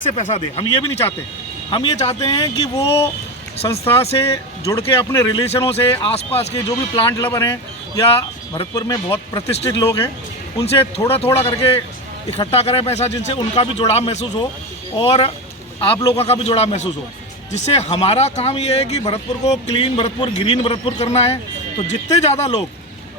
से पैसा दे, हम ये भी नहीं चाहते। हम ये चाहते हैं कि वो संस्था से जुड़ के अपने रिलेशनों से आसपास के जो भी प्लांट लवर हैं या भरतपुर में बहुत प्रतिष्ठित लोग हैं उनसे थोड़ा थोड़ा करके इकट्ठा करें पैसा, जिनसे उनका भी जुड़ाव महसूस हो और आप लोगों का भी जुड़ाव महसूस हो। जिससे हमारा काम ये है कि भरतपुर को क्लीन भरतपुर, ग्रीन भरतपुर करना है। तो जितने ज़्यादा लोग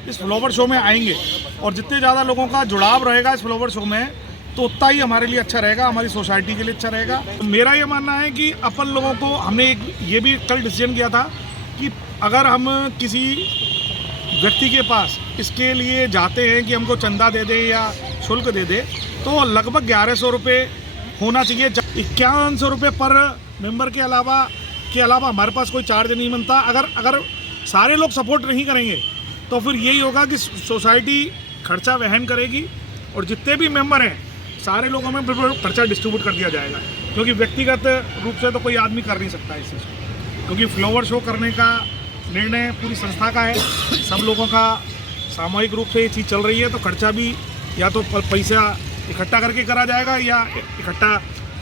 इस फ्लावर शो में आएंगे और जितने ज़्यादा लोगों का जुड़ाव रहेगा इस फ्लावर शो में, तो उतना ही हमारे लिए अच्छा रहेगा, हमारी सोसाइटी के लिए अच्छा रहेगा। तो मेरा ये मानना है कि अपन लोगों को, हमने ये भी कल डिसीजन किया था कि अगर हम किसी व्यक्ति के पास इसके लिए जाते हैं कि हमको चंदा दे दे या शुल्क दे दे, तो लगभग 1100 रुपये होना चाहिए। 5100 रुपये पर मेंबर के अलावा हमारे पास कोई चार्ज नहीं बनता। अगर सारे लोग सपोर्ट नहीं करेंगे तो फिर यही होगा कि सोसाइटी खर्चा वहन करेगी और जितने भी मेंबर हैं सारे लोगों में खर्चा डिस्ट्रीब्यूट कर दिया जाएगा, क्योंकि व्यक्तिगत रूप से तो कोई आदमी कर नहीं सकता इस चीज़ को। क्योंकि फ्लावर शो करने का निर्णय पूरी संस्था का है, सब लोगों का सामूहिक रूप से ये चीज़ चल रही है। तो खर्चा भी या तो पैसा इकट्ठा करके करा जाएगा या इकट्ठा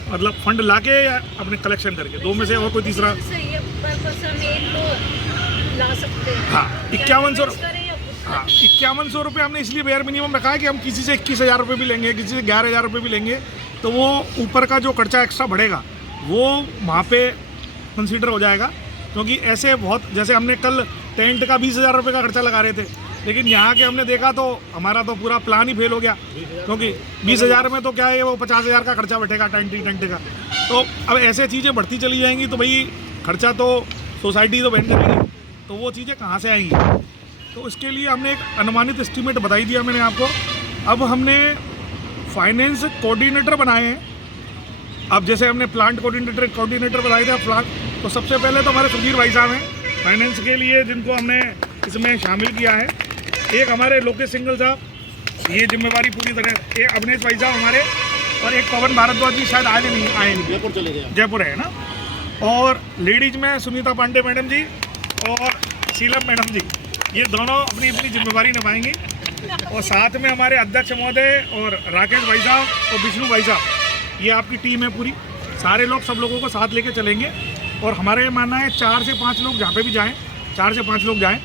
मतलब फंड लाके या अपने कलेक्शन करके, दो में से और कोई तीसरा। हाँ, 5100 रुपये हमने इसलिए बेयर मिनिमम रखा है कि हम किसी से 21,000 रुपये भी लेंगे, किसी से 11,000 रुपये भी लेंगे, तो वो ऊपर का जो खर्चा एक्स्ट्रा बढ़ेगा वो वहाँ पे कंसीडर हो जाएगा। क्योंकि ऐसे बहुत, जैसे हमने कल टेंट का 20,000 रुपये का खर्चा लगा रहे थे, लेकिन यहाँ के हमने देखा तो हमारा तो पूरा प्लान ही फेल हो गया, क्योंकि 20,000 में तो क्या है वो 50,000 का खर्चा बैठेगा टेंट का। तो अब ऐसे चीज़ें बढ़ती चली जाएंगी तो भाई खर्चा तो सोसाइटी तो बहन करेगी, तो वो चीज़ें कहाँ से आएंगी। तो इसके लिए हमने एक अनुमानित एस्टीमेट बताई दिया मैंने आपको। अब हमने फाइनेंस कोऑर्डिनेटर बनाए हैं। अब जैसे हमने प्लांट कोऑर्डिनेटर बनाए थे प्लांट, तो सबसे पहले तो हमारे सुधीर भाई साहब हैं फाइनेंस के लिए, जिनको हमने इसमें शामिल किया है। एक हमारे लोकेश सिंगल साहब, ये जिम्मेवारी पूरी तरह, एक अवनेश भाई साहब हमारे, और एक पवन भारद्वाज जी शायद आए नहीं, जयपुर चले गए, जयपुर है ना। और लेडीज में सुनीता पांडे मैडम जी और शीलम मैडम जी, ये दोनों अपनी अपनी जिम्मेवारी निभाएंगी। और साथ में हमारे अध्यक्ष महोदय और राकेश भाई साहब और विष्णु भाई साहब, ये आपकी टीम है पूरी। सारे लोग सब लोगों को साथ लेके चलेंगे और हमारे मानना है 4 से 5 लोग जहाँ पे भी जाएं, 4 से 5 लोग जाएं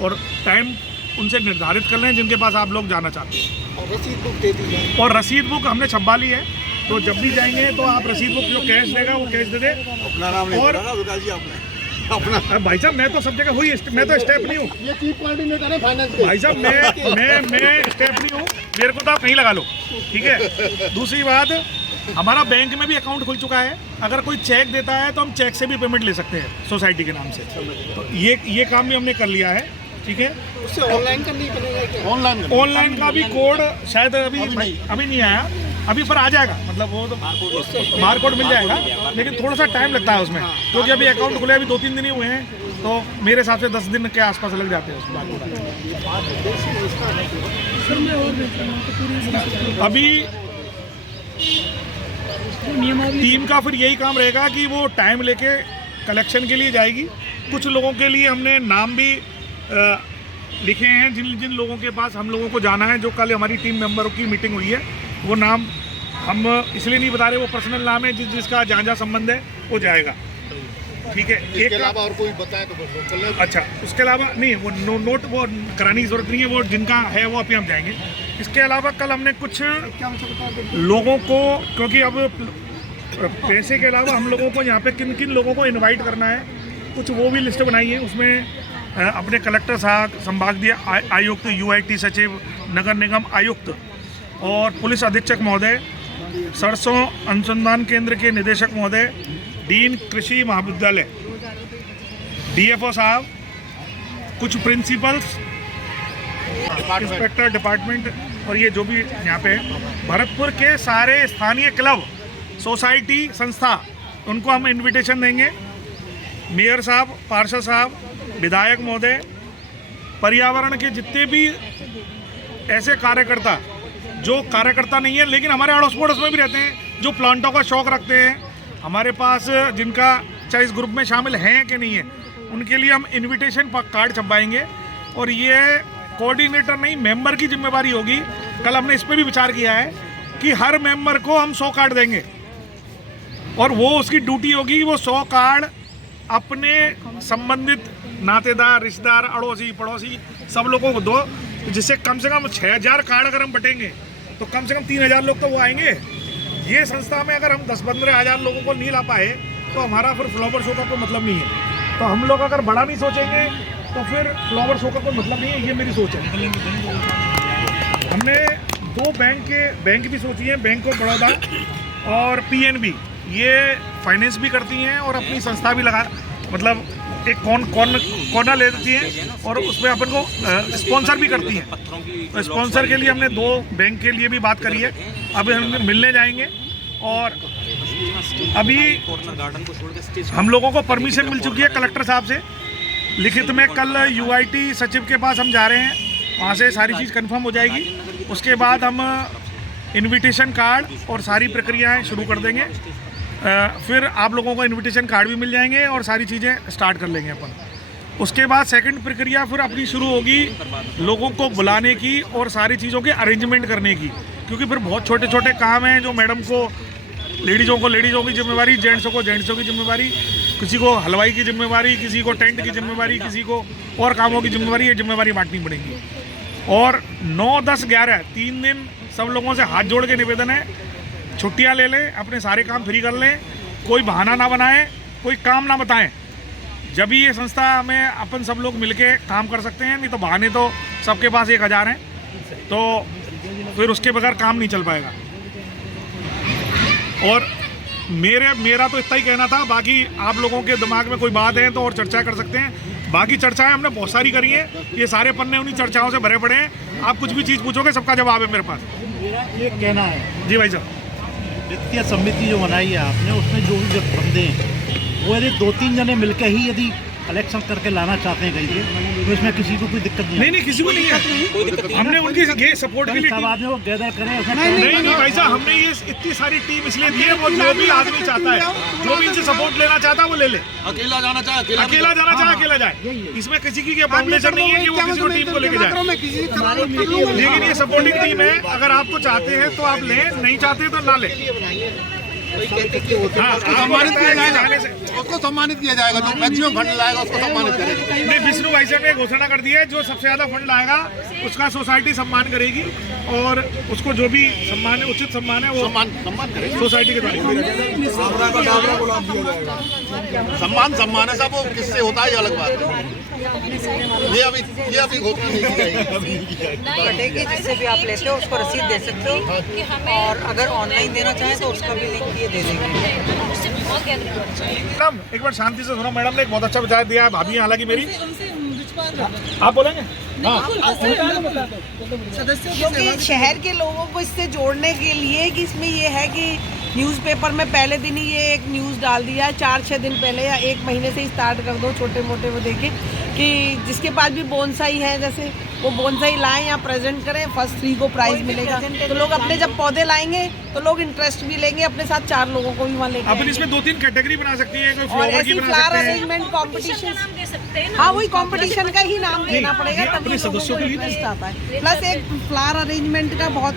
और टाइम उनसे निर्धारित कर लें जिनके पास आप लोग जाना चाहते हैं। और रसीद बुक दे दीजिए। और रसीद बुक हमने छपवा ली है, तो जब भी जाएंगे तो आप रसीद बुक जो कैश देगा वो कैश दे दे। अपना नाम नहीं बोला ना विकास जी आपने अपना। भाई साहब मैं तो सब जगह हुई, मैं तो स्टेप नहीं हूँ। ये चीफ कोऑर्डिनेटर है फाइनेंस। भाई साहब मैं स्टेप नहीं हूँ, मेरे को तो आप कहीं लगा लो, ठीक है। दूसरी बात, हमारा बैंक में भी अकाउंट खुल चुका है। अगर कोई चेक देता है तो हम चेक से भी पेमेंट ले सकते हैं सोसाइटी के नाम से। तो ये काम भी हमने कर लिया है, ठीक है। उससे ऑनलाइन करनी पड़ेगा क्या? ऑनलाइन का भी कोड शायद अभी नहीं आया, अभी पर आ जाएगा। मतलब वो तो बारकोड मिल जाएगा, लेकिन थोड़ा सा टाइम लगता है उसमें, क्योंकि अभी अकाउंट खुले अभी 2-3 दिन ही हुए हैं, तो मेरे हिसाब से 10 दिन के आसपास लग जाते हैं उसमें। अभी टीम का फिर यही काम रहेगा कि वो टाइम लेके कलेक्शन के लिए जाएगी। कुछ लोगों के लिए हमने नाम भी लिखे हैं, जिन लोगों के पास हम लोगों को जाना है, जो कल हमारी टीम मेंबरों की मीटिंग हुई है, वो नाम हम इसलिए नहीं बता रहे, वो पर्सनल नाम है जिसका जहाँ संबंध है वो जाएगा, ठीक है। इसके अलावा और कोई बताए तो अच्छा, उसके अलावा नहीं, वो नोट वो कराने की जरूरत नहीं है, वो जिनका है वो अभी हम जाएंगे। इसके अलावा कल हमने कुछ लोगों को, क्योंकि अब पैसे के अलावा हम लोगों को यहाँ पे किन किन लोगों को इनवाइट करना है, कुछ वो भी लिस्ट बनाई है। उसमें अपने कलेक्टर साहब, संभागीय आयुक्त, UIT सचिव, नगर निगम आयुक्त और पुलिस अधीक्षक महोदय, सरसों अनुसंधान केंद्र के निदेशक महोदय, डीन कृषि महाविद्यालय, DFO साहब, कुछ प्रिंसिपल्स, इंस्पेक्टर डिपार्टमेंट, और ये जो भी यहाँ पे भरतपुर के सारे स्थानीय क्लब, सोसाइटी, संस्था, उनको हम इनविटेशन देंगे। मेयर साहब, पार्षद साहब, विधायक महोदय, पर्यावरण के जितने भी ऐसे कार्यकर्ता, जो कार्यकर्ता नहीं है लेकिन हमारे अड़ोस पड़ोस में भी रहते हैं, जो प्लांटों का शौक रखते हैं, हमारे पास जिनका चाहे इस ग्रुप में शामिल हैं कि नहीं है, उनके लिए हम इनविटेशन कार्ड छपवाएंगे। और ये कोऑर्डिनेटर नहीं, मेंबर की जिम्मेवारी होगी। कल हमने इस पर भी विचार किया है कि हर मेंबर को हम 100 कार्ड देंगे, और वो उसकी ड्यूटी होगी कि वो 100 कार्ड अपने संबंधित नातेदार, रिश्तेदार, अड़ोसी पड़ोसी सब लोगों को दो, जिससे कम से कम 6000 कार्ड अगर हम बटेंगे तो कम से कम 3000 लोग तो वो आएंगे। ये संस्था में अगर हम 10-15 हज़ार लोगों को नहीं ला पाए तो हमारा फिर फ्लावर शो का कोई मतलब नहीं है। तो हम लोग अगर बड़ा नहीं सोचेंगे तो फिर फ्लावर शो का कोई मतलब नहीं है। ये मेरी सोच है। हमने 2 बैंक भी सोची है, बैंक ऑफ बड़ौदा और PNB, ये फाइनेंस भी करती हैं और अपनी संस्था भी लगा, मतलब एक कॉर्नर ले देती हैं और उसमें अपन को स्पॉन्सर भी करती हैं। तो स्पॉन्सर के लिए हमने 2 बैंक के लिए भी बात करी है। अभी हम मिलने जाएंगे और अभी हम लोगों को परमिशन मिल चुकी है कलेक्टर साहब से लिखित में। कल UIT सचिव के पास हम जा रहे हैं, वहाँ से सारी चीज़ कंफर्म हो जाएगी। उसके बाद हम इनविटेशन कार्ड और सारी प्रक्रियाएं शुरू कर देंगे। फिर आप लोगों को इनविटेशन कार्ड भी मिल जाएंगे और सारी चीज़ें स्टार्ट कर लेंगे अपन। उसके बाद सेकंड प्रक्रिया फिर अपनी शुरू होगी लोगों को बुलाने की और सारी चीज़ों के अरेंजमेंट करने की, क्योंकि फिर बहुत छोटे छोटे काम हैं जो मैडम को, लेडीज़ों की जिम्मेवारी, जेंट्सों को जेंट्सों की जिम्मेवारी, किसी को हलवाई की जिम्मेवारी, किसी को टेंट की जिम्मेवारी, किसी को और कामों की जिम्मेवारी, ये जिम्मेवारी बांटनी पड़ेगी। और 9, 10, 11 3 दिन सब लोगों से हाथ जोड़ के निवेदन है, छुट्टियां ले लें, अपने सारे काम फ्री कर लें, कोई बहाना ना बनाएं, कोई काम ना बताएं। जब भी ये संस्था में अपन सब लोग मिलके काम कर सकते हैं, नहीं तो बहाने तो सबके पास 1000 हैं, तो फिर उसके बगैर काम नहीं चल पाएगा। और मेरा तो इतना ही कहना था, बाकी आप लोगों के दिमाग में कोई बात है तो और चर्चा कर सकते हैं। बाकी चर्चाएं हमने बहुत सारी करी हैं, ये सारे पन्ने उन्हीं चर्चाओं से भरे पड़े हैं। आप कुछ भी चीज़ पूछोगे सबका जवाब है मेरे पास। मेरा ये कहना है, जी भाई साहब, वित्तीय समिति जो बनाई है आपने, उसमें जो भी बंदे हैं वो यदि 2-3 जने मिलकर ही यदि कलेक्शन करके लाना चाहते हैं कहीं से, तो इसमें किसी को कोई दिक्कत नहीं, किसी को नहीं है। हमने उनकी ये सपोर्ट के लिए सब आदमी को गैदर करें, ऐसा नहीं भाई साहब, हमने ये इतनी सारी टीम इसलिए दी है, वो जो भी आदमी चाहता है, जो भी इनसे सपोर्ट लेना चाहता है वो ले ले। अकेला जाना चाहे अकेला जाए। इसमें किसी की फाउंडेशन नहीं है कि वो किसी को टीम को लेके जाए, लेकिन ये सपोर्टिंग टीम है। अगर आपको चाहते हैं तो आप लें, नहीं चाहते तो ना लें। सम्मानित किया जाएगा, उसको सम्मानित किया जाएगा, जो मैक्सिमम फंड लाएगा उसको सम्मानित करेगा। नहीं, विष्णु भाई साहब ने घोषणा कर दी है, जो सबसे ज्यादा फंड लाएगा उसका सोसाइटी सम्मान करेगी और उसको जो भी सम्मान है, उचित सम्मान है, वो सम्मान करेगा सोसाइटी के द्वारा। सम्मान है साहब, वो किससे होता है ये अलग बात है। ये अभी घोषणा नहीं की जाएगी। जिससे भी आप लेते हो उसको रसीद दे सकते हो, और अगर ऑनलाइन देना चाहें तो उसका भी लिंक ये दे देंगे। मैडम एक बार शांति से सुनो, मैडम ने एक बहुत अच्छा विचार दिया है, भाभी हालांकि मेरी, आप बोलेंगे। क्योंकि शहर के लोगों को इससे जोड़ने के लिए कि इसमें ये है कि न्यूज़पेपर में पहले दिन ही ये एक न्यूज़ डाल दिया है, 4-6 दिन पहले या 1 महीने से ही स्टार्ट कर दो, छोटे मोटे वो देखें कि जिसके पास भी बोनसाई है, जैसे वो बोनसाई लाएं या प्रेजेंट करें, फर्स्ट 3 को प्राइज़ मिलेगा। तो लोग अपने जब पौधे लाएंगे तो लोग इंटरेस्ट भी लेंगे, अपने साथ 4 लोगों को भी वहाँ लेके अपन इसमें 2-3 कैटेगरी बना सकती है, कोई और फ्लावर की ऐसी बना फ्लावर सकते हैं। अरेंजमेंट कॉम्पिटिशन, हाँ वही कंपटीशन का ही नाम देना पड़ेगा, तभी लोगों को इंटरेस्ट आता है। प्लस एक फ्लावर अरेंजमेंट का बहुत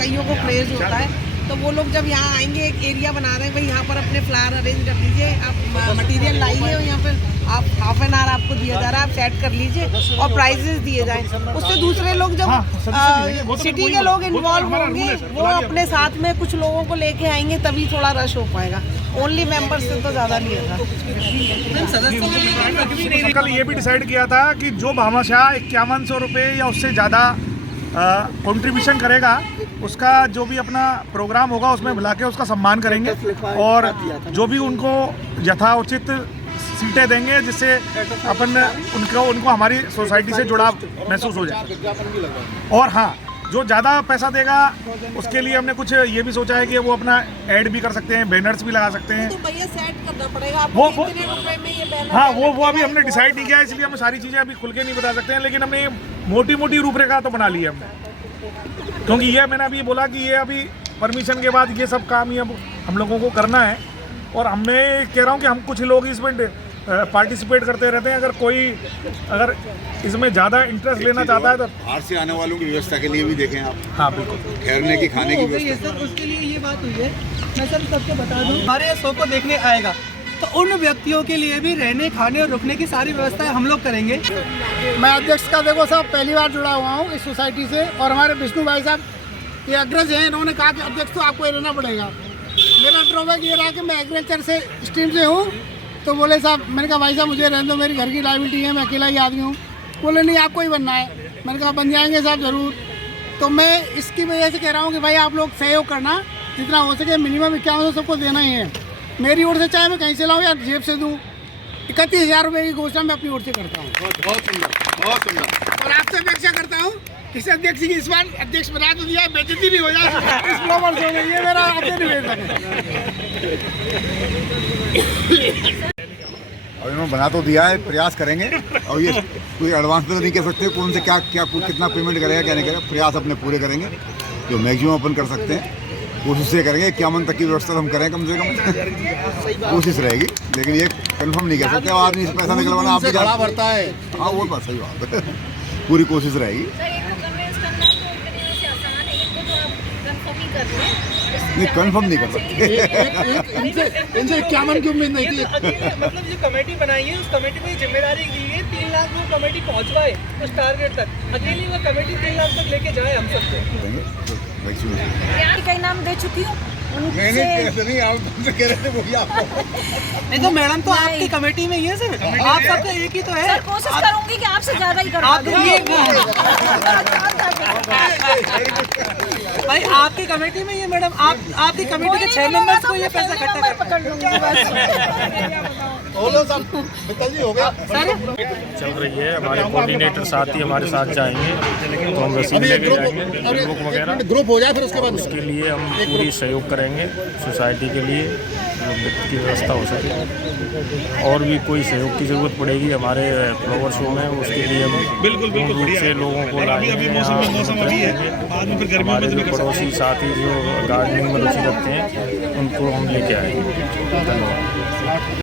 कईयों को क्रेज होता है, तो वो लोग जब यहाँ आएंगे, एक एरिया बना रहे हैं भाई, यहाँ पर अपने फ्लावर अरेंज कर लीजिए, आप मटेरियल लाइए और यहाँ पर आप हाफ एन आवर आपको दिया जा रहा है, आप सेट कर लीजिए और प्राइजेस दिए जाएं। उससे दूसरे लोग जब सिटी के लोग इन्वॉल्व होंगे, वो अपने साथ में कुछ लोगों को लेके आएंगे, तभी थोड़ा रश हो पाएगा। ओनली मेंबर्स से तो ज़्यादा नहीं होगा। कल ये भी डिसाइड किया था कि जो भामाशाह 5100 रुपये या उससे ज़्यादा कंट्रीब्यूशन करेगा, उसका जो भी अपना प्रोग्राम होगा उसमें बुला के उसका सम्मान करेंगे और जो भी उनको यथाउचित सीटें देंगे, जिससे अपन उनको हमारी सोसाइटी से जुड़ाव महसूस हो जाए। और हाँ, जो ज़्यादा पैसा देगा उसके लिए हमने कुछ ये भी सोचा है कि वो अपना ऐड भी कर सकते हैं, बैनर्स भी लगा सकते हैं। तो भैया सेट करना पड़ेगा वो कितने रुपए में ये बैनर। हाँ, वो अभी हमने डिसाइड नहीं किया है, इसलिए हमें सारी चीज़ें अभी खुल के नहीं बता सकते हैं, लेकिन हमने मोटी रूपरेखा तो बना ली है हमने, क्योंकि ये मैंने अभी बोला कि ये अभी परमिशन के बाद ये सब काम ही अब हम लोगों को करना है। और मैं कह रहा हूँ कि हम कुछ लोग इसमें पार्टिसिपेट करते रहते हैं। अगर इसमें ज़्यादा इंटरेस्ट लेना चाहता है तो बाहर से आने वालों की व्यवस्था के लिए भी देखें आप, हाँ बिल्कुल, ठहरने की, खाने की हो गई है व्यवस्था। सर, उसके लिए ये बात हुई है। मैं सर सबको बता दूं, हमारे शो को देखने आएगा तो उन व्यक्तियों के लिए भी रहने, खाने और रुकने की सारी व्यवस्थाएं हम लोग करेंगे। मैं अध्यक्ष का देखो साहब पहली बार जुड़ा हुआ हूँ इस सोसाइटी से, और हमारे विष्णु भाई साहब ये अग्रज हैं, इन्होंने कहा कि अध्यक्ष तो आपको ये रहना पड़ेगा। मेरा ड्रॉबैक ये रहा कि मैं एग्रीकल्चर से स्ट्रीम से हूँ, तो बोले साहब, मैंने कहा भाई साहब मुझे रहने दो, मेरी घर की लाइबिलिटी है, मैं अकेला ही आदमी हूँ। बोले नहीं आपको ही बनना है। मैंने कहा बन जाएंगे साहब ज़रूर। तो मैं इसकी वजह से कह रहा हूँ कि भाई आप लोग सहयोग करना, जितना हो सके मिनिमम 5100 सबको देना ही है। मेरी ओर से चाहे मैं कहीं से लाऊं या जेब से दूं, 31,000 रुपये की घोषणा मैं अपनी ओर से करता हूँ। बहुत सुंदर, बहुत सुंदर। और आपसे अपेक्षा करता हूँ किसी अध्यक्ष की इस बार अध्यक्ष बना तो दिया, बेइज्जती नहीं हो जाए इस फ्लावर्स हो गई, ये मेरा आपसे निवेदन है। और इन्होंने बना तो दिया है, प्रयास करेंगे। और ये कोई एडवांस तो नहीं कह सकते कौन से क्या क्या कितना पेमेंट करेगा क्या नहीं करेगा, प्रयास अपने पूरे करेंगे जो मैक्सिमम अपन कर सकते हैं। कोशिश ये करेंगे 51 तक की व्यवस्था हम करें कम से कम, कोशिश रहेगी। लेकिन ये कंफर्म नहीं कर सकते, आदमी से पैसा निकलवाना आप खड़ा भरता है। हाँ वो बात सही बात है, पूरी कोशिश रहेगी। नहीं कंफर्म नहीं कर सकते। इनसे 51 की उम्मीद नहीं थी। मतलब जो कमेटी बनाई है उस कमेटी को ये जिम्मेदारी दी है 3 लाख वो कमेटी पहुंचवाए उस टारगेट तक। अकेली वो कमेटी 3 लाख तक लेके जाए हम सबको। कई नाम दे चुकी हूँ नहीं आप कह रहे थे वही आपको। नहीं तो मैडम तो आपकी कमेटी में ही है सर, आप सबका एक ही तो है। कोशिश करूंगी कि आपसे ज्यादा ही करवा दूं। भाई आपकी कमेटी में ही है मैडम, आपकी कमेटी के 6 मेंबर्स को ये पैसा इकट्ठा कर पकड़ लूंगी बस। बोलो सब मित्तल जी हो गया। चल रही है। हमारे कोऑर्डिनेटर साथ ही हमारे साथ जाएंगे तो हम रसीद लेके जाएंगे, बुक वगैरह। ग्रुप हो जाए फिर उसके बाद उसके लिए हम पूरी सहयोग करेंगे सोसाइटी के लिए, वित्त की व्यवस्था हो सके। और भी कोई सहयोग की ज़रूरत पड़ेगी हमारे फ्लावर शो में, उसके लिए हम बिल्कुल पूर्ण रूप से लोगों को लाएंगे। हमारे जो पड़ोसी साथी जो गार्डनिंग में रुचि रखते हैं उनको हम लेके आएंगे। धन्यवाद।